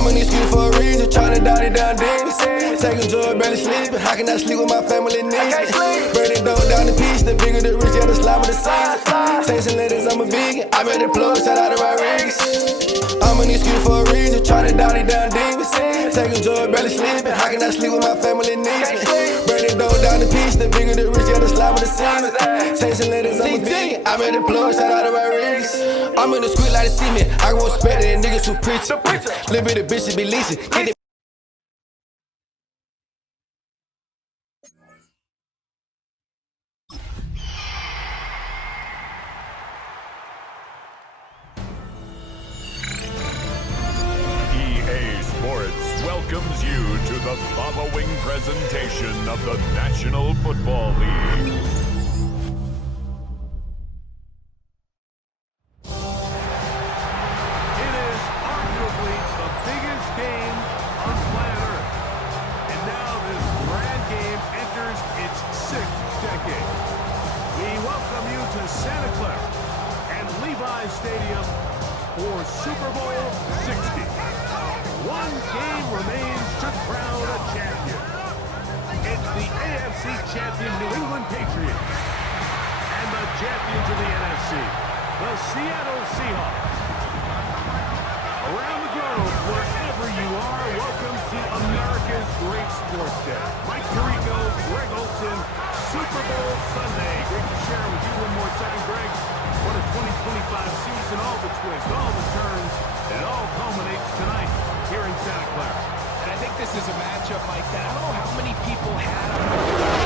I'm an excuse for a reason, tryna dot it down demons. Taking drugs, barely sleeping. How can I sleep with my family needs me? Burn it down the piece, the bigger the rich, yeah, the slime of the season. Saints and ladies, I'm a vegan. I made the plug, shout out to Rodriguez. I'm an excuse for a reason, tryna dot it down demons. Taking drugs, barely sleeping. How can I sleep with my family needs me? Burn it down the piece, the bigger the rich, yeah, the slime of the season. Saints and ladies, I'm a vegan. I made the plug, shout out to Rodriguez. I'm in the street like a cement. I won't respect it, niggas who preach. Little bit of bitches be leasing. Welcomes you to the following presentation of the National Football League. It is arguably the biggest game on planet Earth. And now this grand game enters its 6th decade. We welcome you to Santa Clara and Levi Stadium for Super Bowl 60. One game remains to crown a champion. It's the AFC champion New England Patriots and the champions of the NFC, the Seattle Seahawks. Around the globe, wherever you are, welcome to America's Great Sports Day. Mike Tirico, Greg Olson, Super Bowl Sunday. Great to share with you one more second, Greg. What a 2025 season, all the twists, all the turns, and it all culminates tonight here in Santa Clara. And I think this is a matchup, Mike, that I don't know how many people had on their radar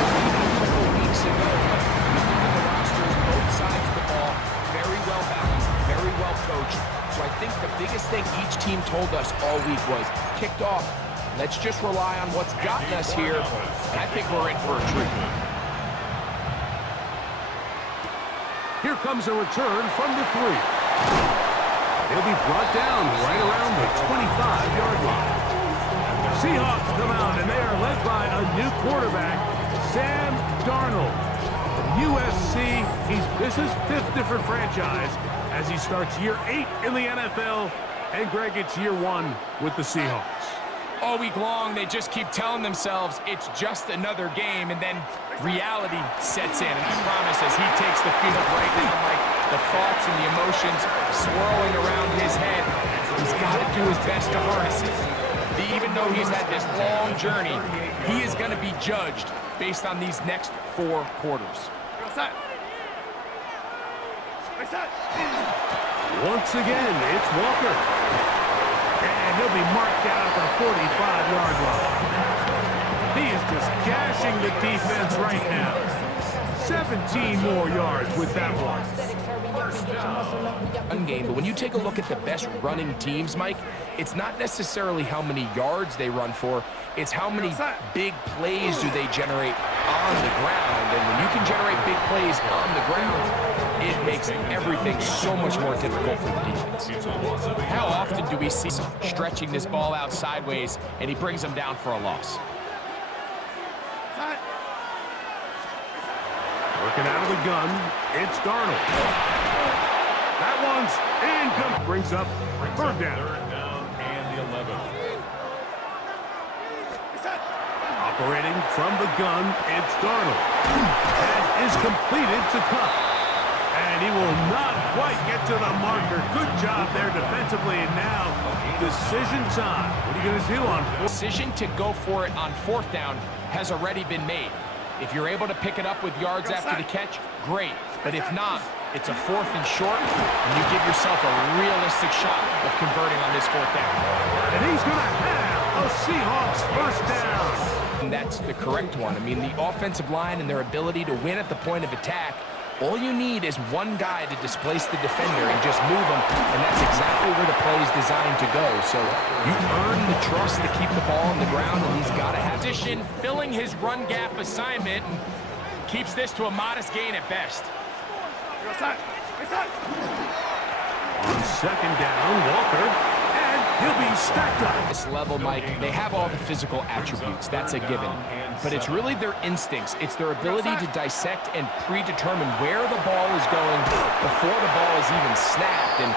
just even a couple of weeks ago. But you look at the rosters, both sides of the ball, very well balanced, very well coached. So I think the biggest thing each team told us all week was, kicked off, let's just rely on what's gotten us here, and I think we're in for a treat. Here comes a return from the 3. He'll be brought down right around the 25-yard line. Seahawks come out, and they are led by a new quarterback, Sam Darnold. From USC, this is 5th different franchise as he starts year 8 in the NFL. And Greg, it's year 1 with the Seahawks. All week long, they just keep telling themselves it's just another game, and then reality sets in. And I promise, as he takes the field right now, Mike, the thoughts and the emotions swirling around his head, he's got to do his best to harness it. Even though he's had this long journey, he is going to be judged based on these next 4 quarters. Once again, it's Walker. And he'll be marked down at the 45-yard line. He is just gashing the defense right now. 17 more yards with that one. Game, but when you take a look at the best running teams, Mike, it's not necessarily how many yards they run for, it's how many big plays do they generate on the ground. And when you can generate big plays on the ground, it makes everything so much more difficult for the defense. How often do we see stretching this ball out sideways and he brings them down for a loss? Working out of the gun, it's Darnold. That one's incomplete. Brings up third down. And the 11. Operating from the gun, it's Darnold. That is completed to Cup. And he will not quite get to the marker. Good job there defensively. And now, decision time. What are you going to do on fourth? Decision to go for it on 4th down has already been made. If you're able to pick it up with yards after the catch, great. But if not, it's a 4th and short, and you give yourself a realistic shot of converting on this 4th down. And he's going to have a Seahawks first down. And that's the correct one. I mean, the offensive line and their ability to win at the point of attack, all you need is one guy to displace the defender and just move him, and that's exactly where the play is designed to go. So you earn the trust to keep the ball on the ground, and he's got to have position, filling his run gap assignment, and keeps this to a modest gain at best. On 2nd down, Walker, and he'll be stacked up. This level, Mike, they have all the physical attributes. That's a given. But it's really their instincts. It's their ability to dissect and predetermine where the ball is going before the ball is even snapped. And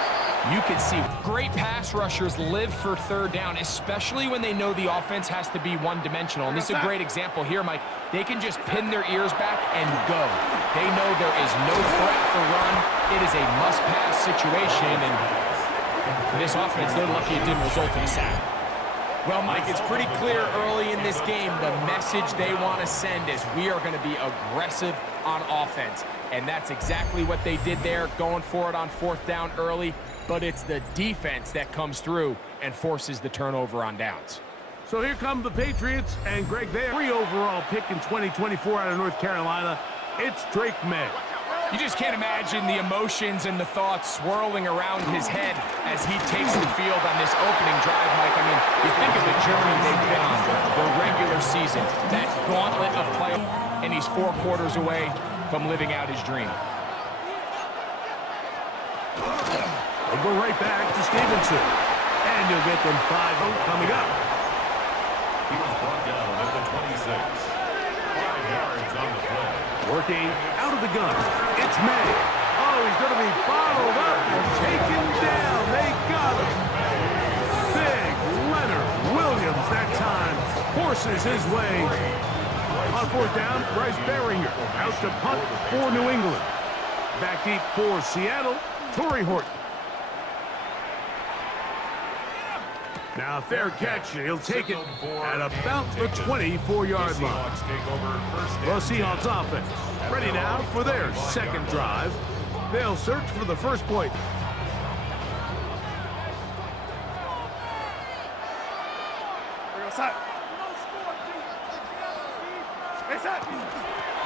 You can see great pass rushers live for third down, especially when they know the offense has to be one-dimensional. And this is a great example here, Mike. They can just pin their ears back and go. They know there is no threat for run. It is a must-pass situation, and for this offense, they're lucky it didn't result in a sack. Well, Mike, it's pretty clear early in this game the message they want to send is we are going to be aggressive on offense. And that's exactly what they did there, going for it on fourth down early. But it's the defense that comes through and forces the turnover on downs. So here come the Patriots, and Greg, they are 3 overall pick in 2024 out of North Carolina. It's Drake May. You just can't imagine the emotions and the thoughts swirling around his head as he takes the field on this opening drive, Mike. I mean, you think of the journey they've been on, the regular season, that gauntlet of play, and he's 4 quarters away from living out his dream. We'll go right back to Stevenson, and you'll get them 5 coming up. He was brought down at the 26. 5 yards on the play. Working out of the gun, it's May. Oh, he's going to be bottled up and taken down. They got him. Big Leonard Williams that time forces his way. On fourth down, Bryce Baringer out to punt for New England. Back deep for Seattle, Torrey Horton. Now, fair catch, and he'll take it at about the 24-yard line. The Seahawks offense ready now for their second drive. They'll search for the first point.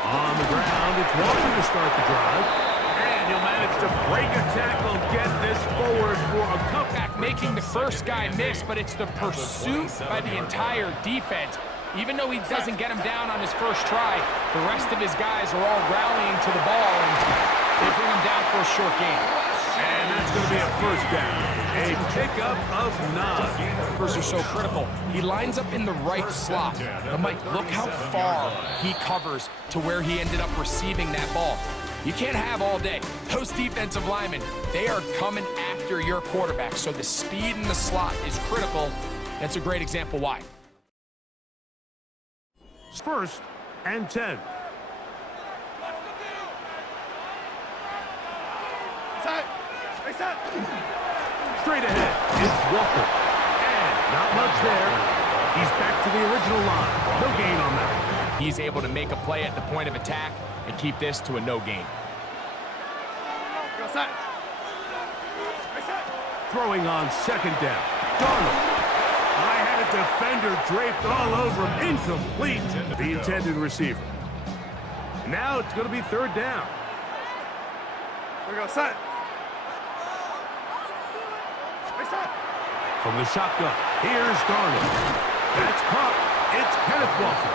On the ground, it's Walker to start the drive. And he'll manage to break a tackle, get this forward for a comeback. Making the first guy miss, but it's the pursuit by the entire defense. Even though he doesn't get him down on his first try, the rest of his guys are all rallying to the ball, and they bring him down for a short gain. And that's going to be a first down. A pickup of 9. Numbers are so critical. He lines up in the right slot. But Mike, look how far he covers to where he ended up receiving that ball. You can't have all day. Those defensive linemen, they are coming after your quarterback. So the speed in the slot is critical. That's a great example why. First and 10. Straight ahead, it's Walker. And not much there. He's back to the original line. No gain on that. He's able to make a play at the point of attack and keep this to a no gain. Throwing on second down. Darnold. I had a defender draped all over him. Incomplete. The intended receiver. Now it's going to be third down. We go set. From the shotgun, here's Darnold. That's caught. It's Kenneth Walker.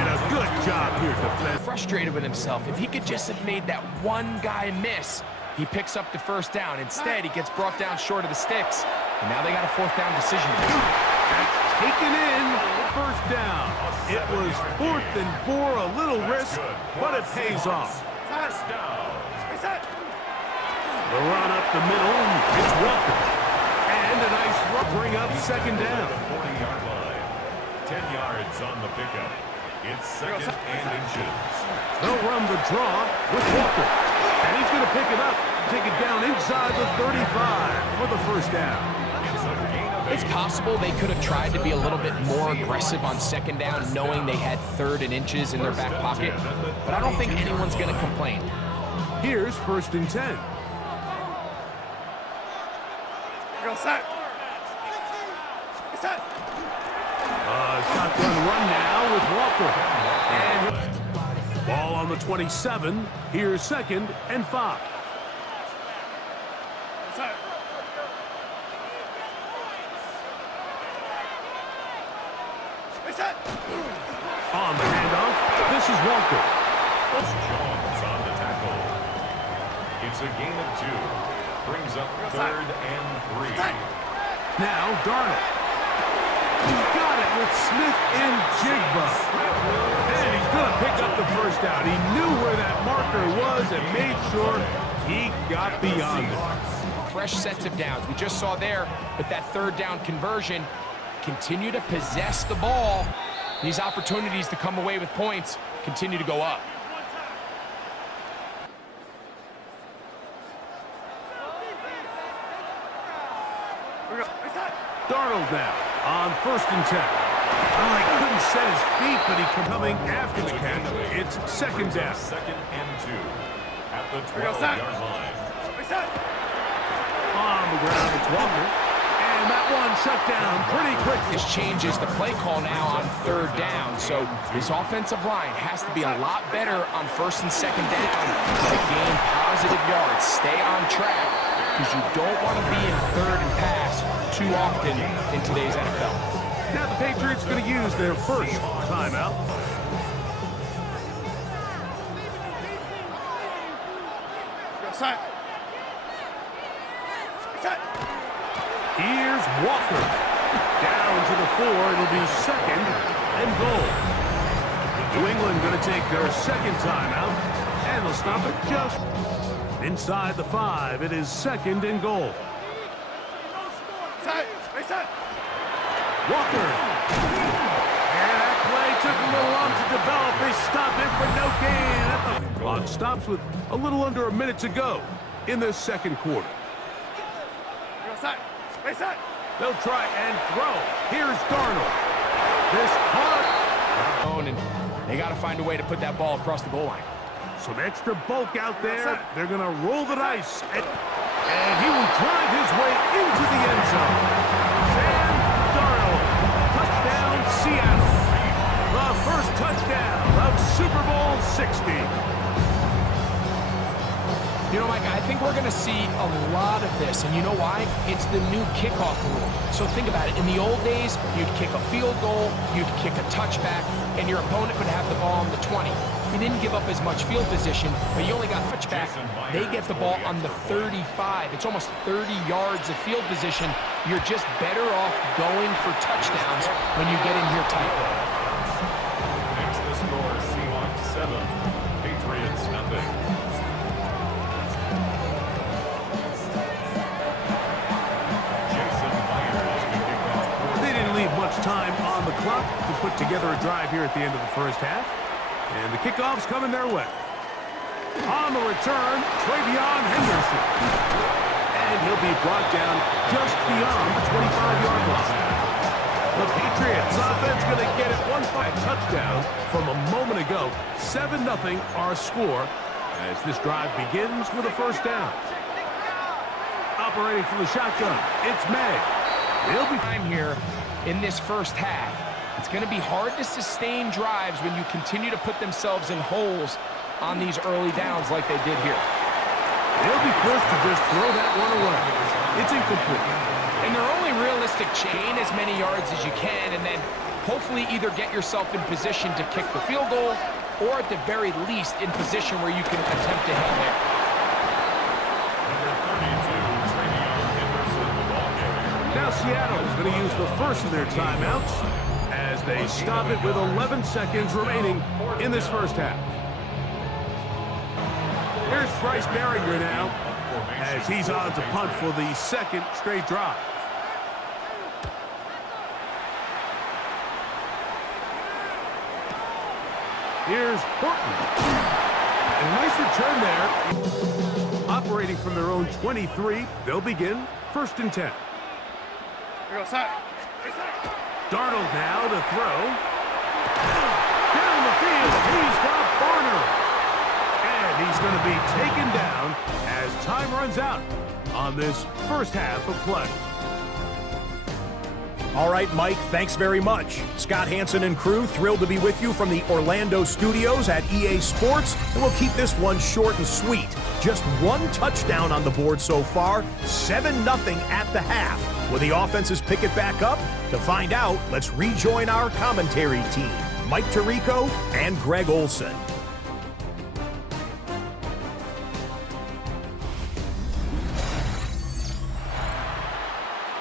And a good job here defense. Frustrated with himself. If he could just have made that one guy miss, he picks up the first down. Instead, he gets brought down short of the sticks. And now they got a fourth down decision to make. That's taken in. First down. It was 4th and 4, a little risk, but it pays off. First down. The run up the middle. It's Walker. And a nice run. Bring up second down. 40-yard line. 10 yards on the pickup. It's second and inches. They'll run the draw with Walker. And he's going to pick it up. Take it down inside the 35 for the first down. It's possible they could have tried to be a little bit more aggressive on second down, knowing they had 3rd and inches in their back pocket. But I don't think anyone's going to complain. Here's 1st and 10. Shotgun run now with Walker. And ball on the 27. Here's 2nd and 5. On the handoff, this is Walker. Jones on the tackle. It's a gain of 2. Brings up 3rd and 3. Now Darnold. He's got it with Smith and Jigba. And he's going to pick up the first down. He knew where that marker was and made sure he got beyond it. fresh sets of downs. We just saw there with that third down conversion, continue to possess the ball. These opportunities to come away with points continue to go up. Darnold now on 1st and 10. Oh, he couldn't set his feet, but he coming after the catch. It's 2nd down. 2nd and 2 at the 12-yard line. On the ground, it's Walker. And that one shut down pretty quick. This changes the play call now on 3rd down. So this offensive line has to be a lot better on 1st and 2nd down to gain positive yards. Stay on track because you don't want to be in 3rd and pass too often in today's NFL. Now the Patriots going to use their first timeout. Here's Walker. Down to the 4. It'll be 2nd and goal. New England going to take their 2nd timeout, and they'll stop it just inside the 5. It is 2nd and goal. Walker. And that play took a little long to develop. They stop it for no gain. The clock stops with a little under a minute to go in the 2nd quarter. They'll try and throw. Here's Darnold. This caught. And they got to find a way to put that ball across the goal line. Some extra bulk out there. They're going to roll the dice. And he will drive his way into the end zone. Sam Darnold. Touchdown, Seattle. The first touchdown of Super Bowl 60. You know, Mike, I think we're going to see a lot of this, and you know why? It's the new kickoff rule. So think about it. In the old days, you'd kick a field goal, you'd kick a touchback, and your opponent would have the ball on the 20. You didn't give up as much field position, but you only got touchback. They get the ball on the 35. It's almost 30 yards of field position. You're just better off going for touchdowns when you get in here tight. Next the score, Seahawks 7, Patriots 0. Much time on the clock to put together a drive here at the end of the first half. And the kickoff's coming their way. On the return, Travion Henderson. And he'll be brought down just beyond the 25-yard line. The Patriots offense going to get it 1-5 touchdown from a moment ago. 7-0 our score as this drive begins with a first down. Operating from the shotgun, it's May. He'll be time here in this first half. It's going to be hard to sustain drives when you continue to put themselves in holes on these early downs like they did here. They'll be forced to just throw that one away. It's incomplete. And their only realistic chain as many yards as you can, and then hopefully either get yourself in position to kick the field goal or at the very least in position where you can attempt to Hail Mary. Now Seattle is going to use the first of their timeouts as they stop it with 11 seconds remaining in this first half. Here's Bryce Berringer now as he's on to punt for the 2nd straight drive. Here's Horton. And a nice return there. Operating from their own 23, they'll begin 1st and 10. Darnold now to throw. Down the field, he's got Barner. And he's going to be taken down as time runs out on this first half of play. All right, Mike, thanks very much. Scott Hansen and crew, thrilled to be with you from the Orlando studios at EA Sports, and we'll keep this one short and sweet. Just one touchdown on the board so far, 7-0 at the half. Will the offenses pick it back up? To find out, let's rejoin our commentary team, Mike Tirico and Greg Olson.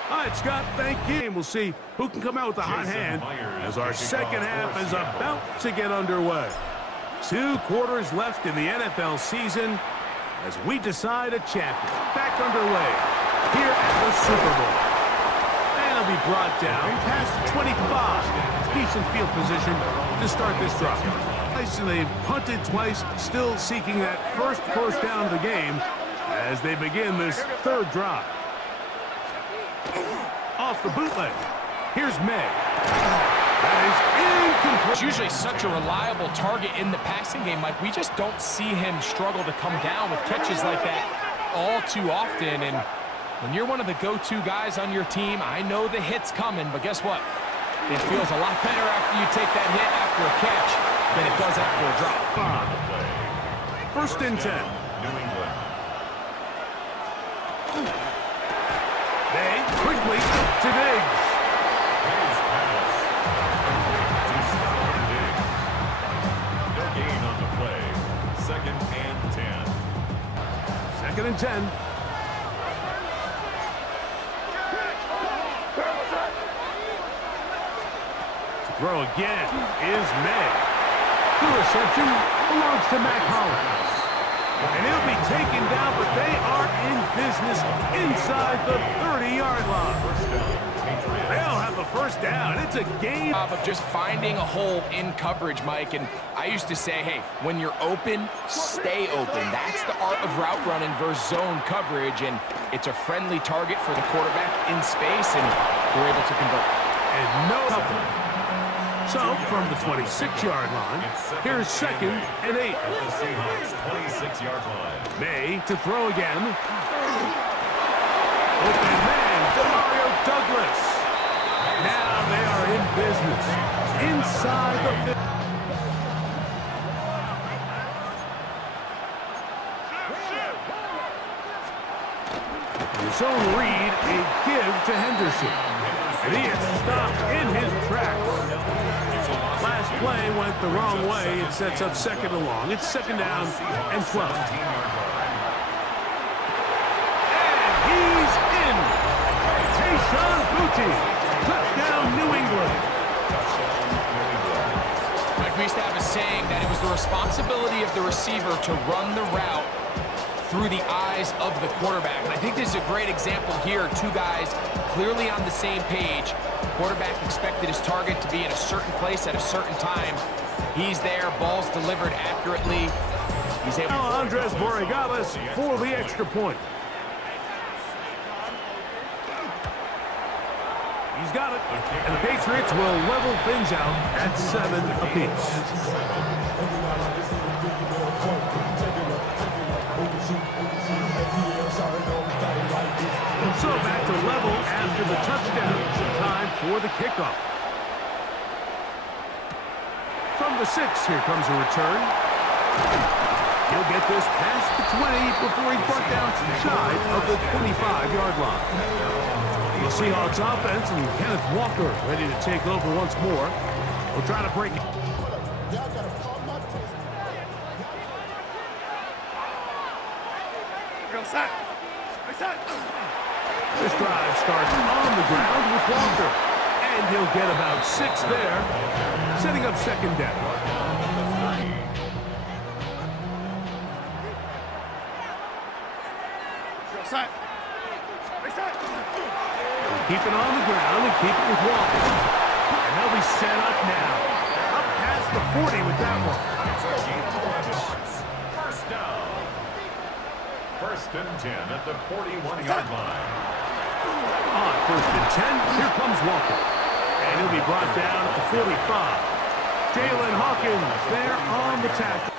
All right, Scott, thank you. We'll see who can come out with a hot hand as our second half is about to get underway. 2 quarters left in the NFL season as we decide a champion. Back underway here at the Super Bowl. And he'll be brought down past 25. Decent field position to start this drive. And they've punted twice, still seeking that first down of the game as they begin this third drive. Off the bootleg. Here's May. That is incomplete. He's usually such a reliable target in the passing game, Mike. We just don't see him struggle to come down with catches like that all too often. And when you're one of the go-to guys on your team, I know the hit's coming, but guess what? It feels a lot better after you take that hit after a catch than it does after a drop. 1st and 10. New England. They quickly to Diggs. His pass. To Stefon Diggs. No gain on the play. 2nd and 10. 2nd and 10. To throw again is May. The reception belongs to Mac Hollins. And he'll be taken down, but they are in business inside the 30-yard line. They'll have the first down. It's a game Of just finding a hole in coverage, Mike. And I used to say, hey, when you're open, stay open. That's the art of route running versus zone coverage. And it's a friendly target for the quarterback in space, and we're able to convert. and no cover. So, from the 26-yard line, here's 2nd and 8. At the Seahawks 26-yard line. May to throw again. Open man, Demario Douglas. Now they are in business. Inside the 50. The zone read, a give to Henderson. And he is stopped in his tracks. Last play went the wrong way. It sets up 2nd and long. It's 2nd down and 12. And he's in. Tayshaun Boutte. Touchdown, New England. Mike, we used to have a saying that it was the responsibility of the receiver to run the route through the eyes of the quarterback. And I think this is a great example here. Two guys clearly on the same page. Quarterback expected his target to be in a certain place at a certain time. He's there, ball's delivered accurately. He's able. Now Andres Borregales for the extra point. He's got it. And the Patriots will level things out at 7 apiece. So back to level after the touchdown. Time for the kickoff. From the 6, here comes a return. He'll get this past the 20 before he's brought down shy of the 25-yard line. The Seahawks offense and Kenneth Walker ready to take over once more. We'll try to break it. This drive starts on the ground with Walker. And he'll get about 6 there, setting up 2nd down. Keep it on the ground and keep it with Walker. And they'll be set up now. Up past the 40 with that one. First down. 1st and 10 at the 41-yard line. On 1st and 10, here comes Walker. And he'll be brought down at the 45. Jalen Hawkins there on the tackle.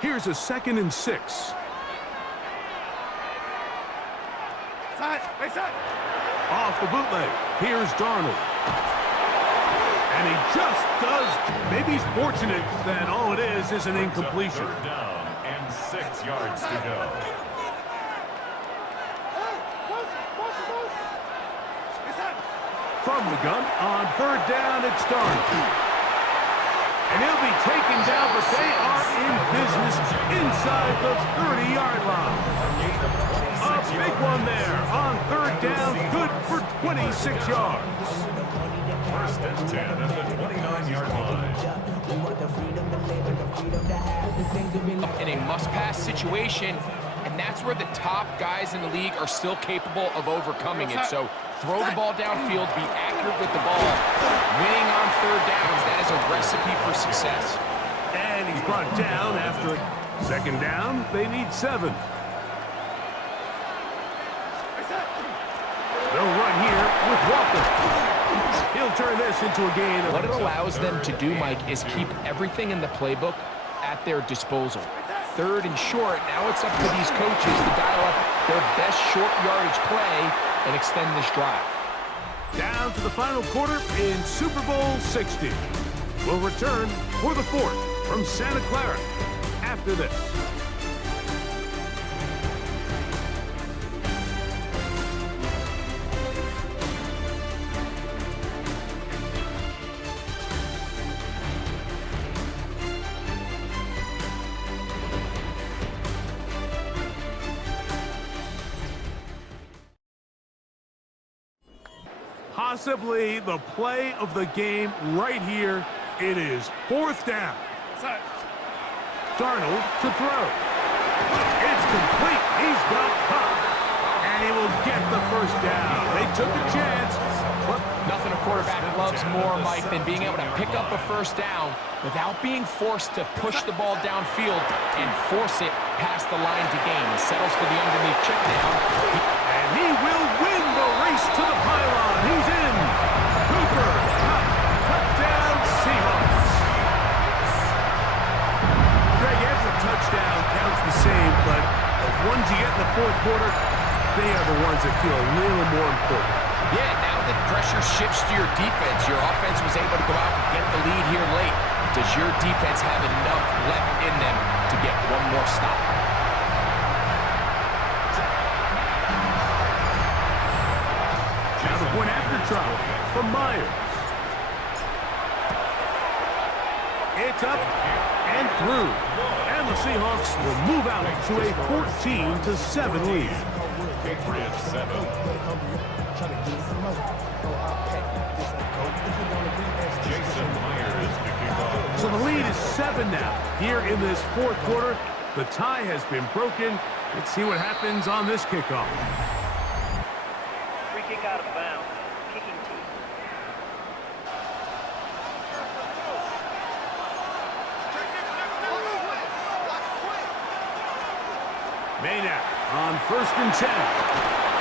Here's a 2nd and 6. Off the bootleg. Here's Darnold. And he just does. Maybe he's fortunate that all it is an incompletion. 3rd down and 6 yards to go. From the gun on 3rd down, it's Darnold. And he'll be taken down, but they are in business inside the 30-yard line. A big one there on 3rd down, good for 26 yards. 1st and 10 at the 29-yard line. In a must-pass situation, and that's where the top guys in the league are still capable of overcoming it. So throw the ball downfield, be accurate with the ball. Winning on third downs, that is a recipe for success. And he's brought down after second down. They need 7. They'll run here with Walker. He'll turn this into a gain. What it allows them to do, Mike, is keep everything in the playbook at their disposal. Third and short, now it's up to these coaches to dial up their best short yardage play and extend this drive. Down to the final quarter in Super Bowl 60. We'll return for the 4th from Santa Clara after this. Possibly the play of the game right here. It is 4th down. Darnold to throw. It's complete. He's got caught. And he will get the first down. They took a chance. But nothing a quarterback loves more, Mike, than being able to pick up a first down without being forced to push the ball downfield and force it past the line to gain. He settles for the underneath check down. And he will win the race to the pylon. He's in. Cooper, touchdown Seahawks. Greg, every touchdown counts the same, but the ones you get in the 4th quarter, they are the ones that feel a little more important. Yeah, now that pressure shifts to your defense, your offense was able to go out and get the lead here late. Does your defense have enough left in them to get one more stop? Now the point after try from Myers. It's up and through. And the Seahawks will move out to a 14-7 lead. Patriots 7. Jason Myers kicking off. So the lead is 7 now. Here in this 4th quarter, the tie has been broken. Let's see what happens on this kickoff. Free kick out of bounds. Kicking team. Maynard on 1st and 10.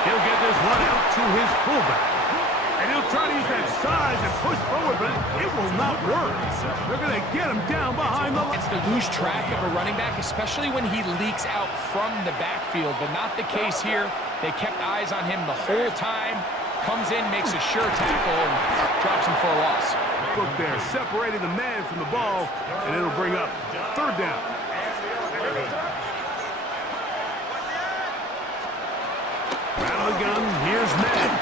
He'll get this one out to his fullback. And he'll try to use that size and push forward, but it will not work. They're going to get him down behind the line. It's to lose track of a running back, especially when he leaks out from the backfield, but not the case here. They kept eyes on him the whole time. Comes in, makes a sure tackle, and drops him for a loss. Look there, separating the man from the ball, and it'll bring up 3rd down. Rattle gun, here's Madden.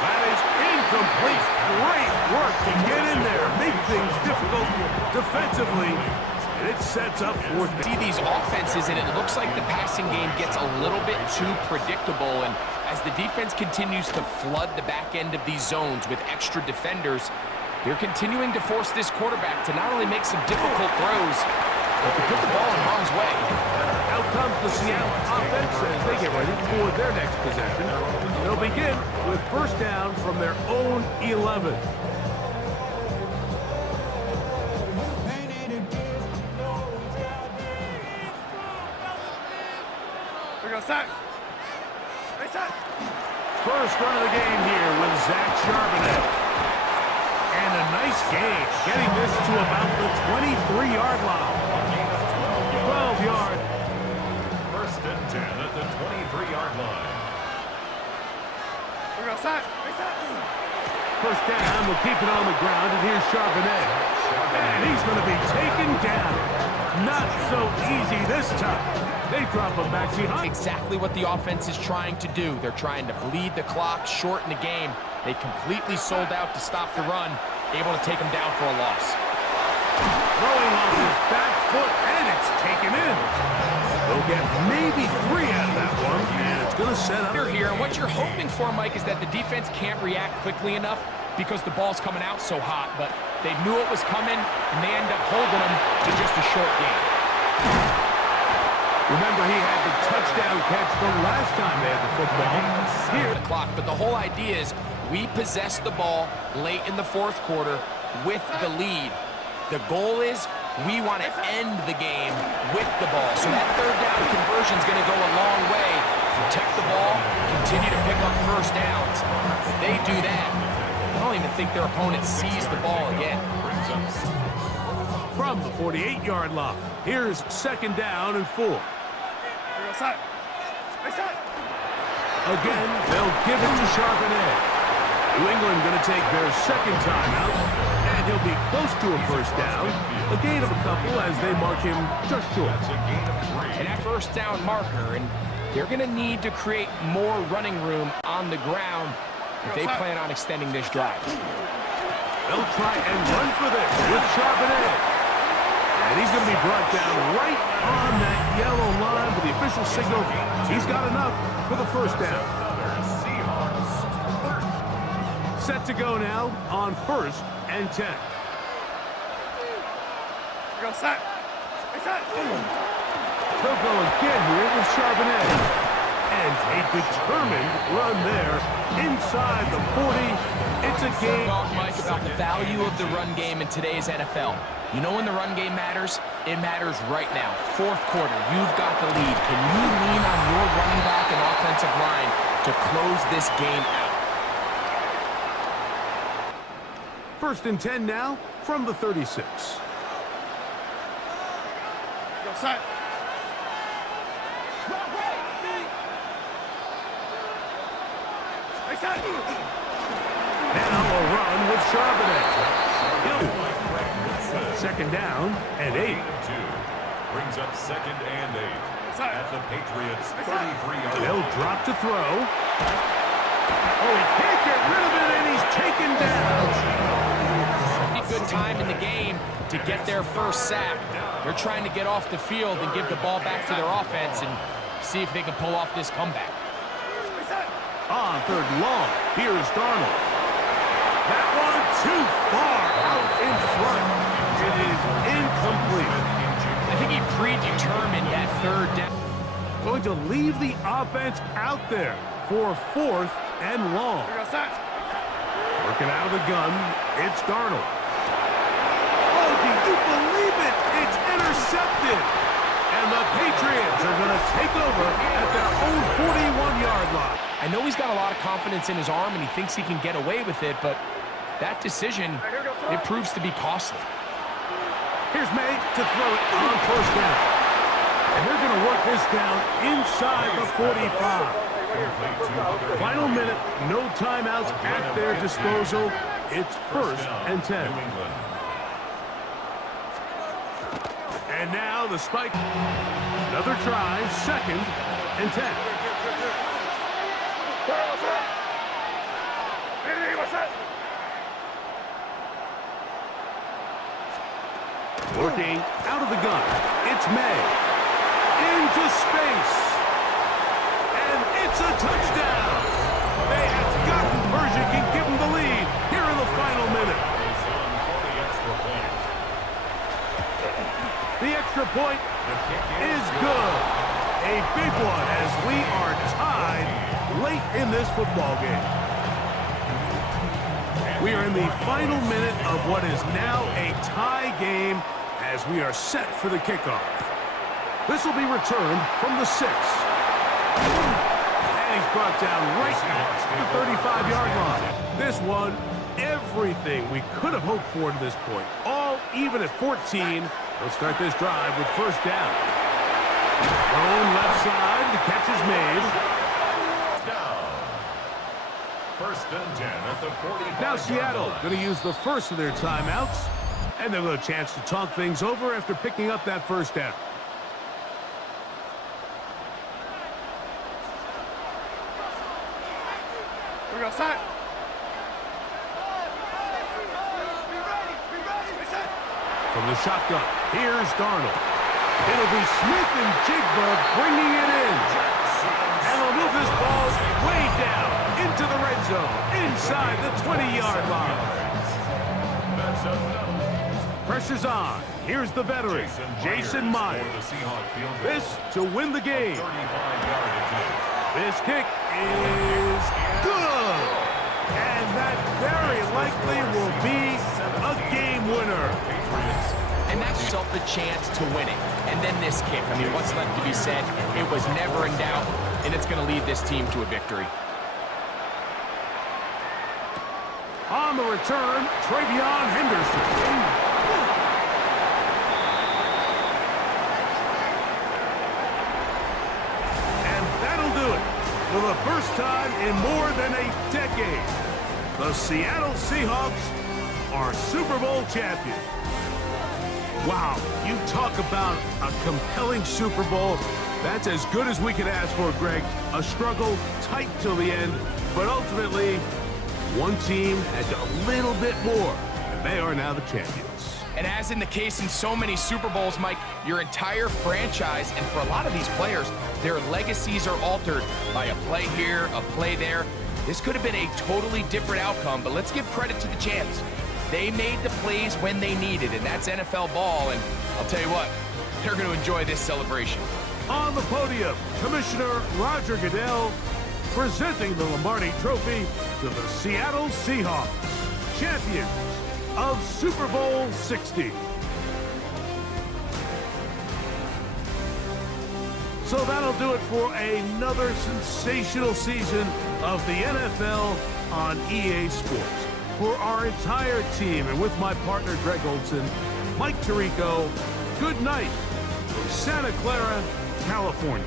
That is incomplete. Great work to get in there, make things difficult defensively, and it sets up for See these offenses, and it looks like the passing game gets a little bit too predictable, and as the defense continues to flood the back end of these zones with extra defenders, they're continuing to force this quarterback to not only make some difficult throws, but to put the ball in harm's way. Out comes the Seattle offense as they get ready for their next possession. They'll begin with 1st down from their own 11. We're going to sack. First run of the game here with Zach Charbonnet. And a nice gain, getting this to about the 23-yard line. 12-yard. 1st and 10 at the 23-yard line. We're going to sack. 1st down, we'll keep it on the ground, and here's Charbonnet. And he's going to be taken down. Not so easy this time. They drop him back behind. Exactly what the offense is trying to do. They're trying to bleed the clock, shorten the game. They completely sold out to stop the run, able to take him down for a loss. Throwing off his back foot, and it's taken in. They'll get maybe 3 out of that one, and it's going to set up. Here, and what you're hoping for, Mike, is that the defense can't react quickly enough because the ball's coming out so hot, but they knew it was coming, and they end up holding them to just a short game. Remember, he had the touchdown catch the last time they had the football. Here, The clock, but the whole idea is we possess the ball late in the fourth quarter with the lead. The goal is we want to end the game with the ball. So that third down conversion is going to go a long way. Protect the ball, continue to pick up first downs. If they do that, I don't even think their opponent sees the ball again. from the 48-yard line. Here's second down and 4. Again, they'll give it to Charbonnet. New England going to take their second timeout, and he'll be close to a first down. A gain of a couple as they mark him just short. And that first down marker, and they're going to need to create more running room on the ground if they plan on extending this drive. They'll try and run for this with Charbonnet. And he's going to be brought down right on that yellow line, but the official signal, he's got enough for the first down. Set to go now on 1st and 10. They'll go again here with Charbonnet. And a determined run there inside the 40. It's a game. Talk, Mike, about the value of the run game in today's NFL. You know when the run game matters? It matters right now. Fourth quarter, you've got the lead. Can you lean on your running back and offensive line to close this game out? 1st and 10 now from the 36. Now a run with Charbonnet. Second down and 8. Brings up 2nd and 8 at the Patriots 33-yard line. They'll drop to throw. Oh, he can't get rid of it, and he's taken down. Good time in the game to get their first sack. They're trying to get off the field and give the ball back to their offense and see if they can pull off this comeback. On 3rd and long, here's Darnold. That one too far out in front. It is incomplete. I think he predetermined that 3rd down. Going to leave the offense out there for 4th and long. Working out of the gun, it's Darnold. Oh, do you believe it? It's intercepted. And the Patriots are going to take over at their own 41-yard line. I know he's got a lot of confidence in his arm and he thinks he can get away with it, but that decision, it proves to be costly. Here's May to throw it on 1st down. And they're going to work this down inside the 45. Final minute, no timeouts at their disposal. It's 1st and 10. And now the spike. Another try, 2nd and 10. Working out of the gun. It's May. Into space. And it's a touchdown. They have gotten Persia can give them the lead here in the final minute. The extra point is good. A big one as we are tied late in this football game. We are in the final minute of what is now a tie game as we are set for the kickoff. This will be returned from the 6. And he's brought down right at the 35-yard line. This one, everything we could have hoped for to this point. All even at 14. They'll start this drive with 1st down. Thrown left side, the catch is made. Down. 1st and 10 at the 45. Now Seattle going to use the first of their timeouts. And they'll have a chance to talk things over after picking up that 1st down. We're going to sack. From the shotgun, here's Darnold. It'll be Smith and Jigba bringing it in. And they'll move this ball way down into the red zone, inside the 20-yard line. Pressure's on. Here's the veteran, Jason Myers. For the Seahawks field goal. This to win the game. 35-yard attempt. This kick is good. And that very likely will be a game winner. Patriots. And that's yourself the chance to win it. And then this kick. I mean, what's left to be said? It was never in doubt, and it's going to lead this team to a victory. On the return, Travion Henderson. For the first time in more than a decade, the Seattle Seahawks are Super Bowl champions. Wow, you talk about a compelling Super Bowl. That's as good as we could ask for, Greg. A struggle tight till the end, but ultimately, one team had a little bit more, and they are now the champions. And as in the case in so many Super Bowls, Mike, your entire franchise, and for a lot of these players, their legacies are altered by a play here, a play there. This could have been a totally different outcome, but let's give credit to the champs. They made the plays when they needed, and that's NFL ball, and I'll tell you what, they're going to enjoy this celebration. On the podium, Commissioner Roger Goodell presenting the Lombardi Trophy to the Seattle Seahawks, champions of Super Bowl 60. So that'll do it for another sensational season of the NFL on EA Sports. For our entire team and with my partner Greg Olson, Mike Tirico, good night from Santa Clara, California.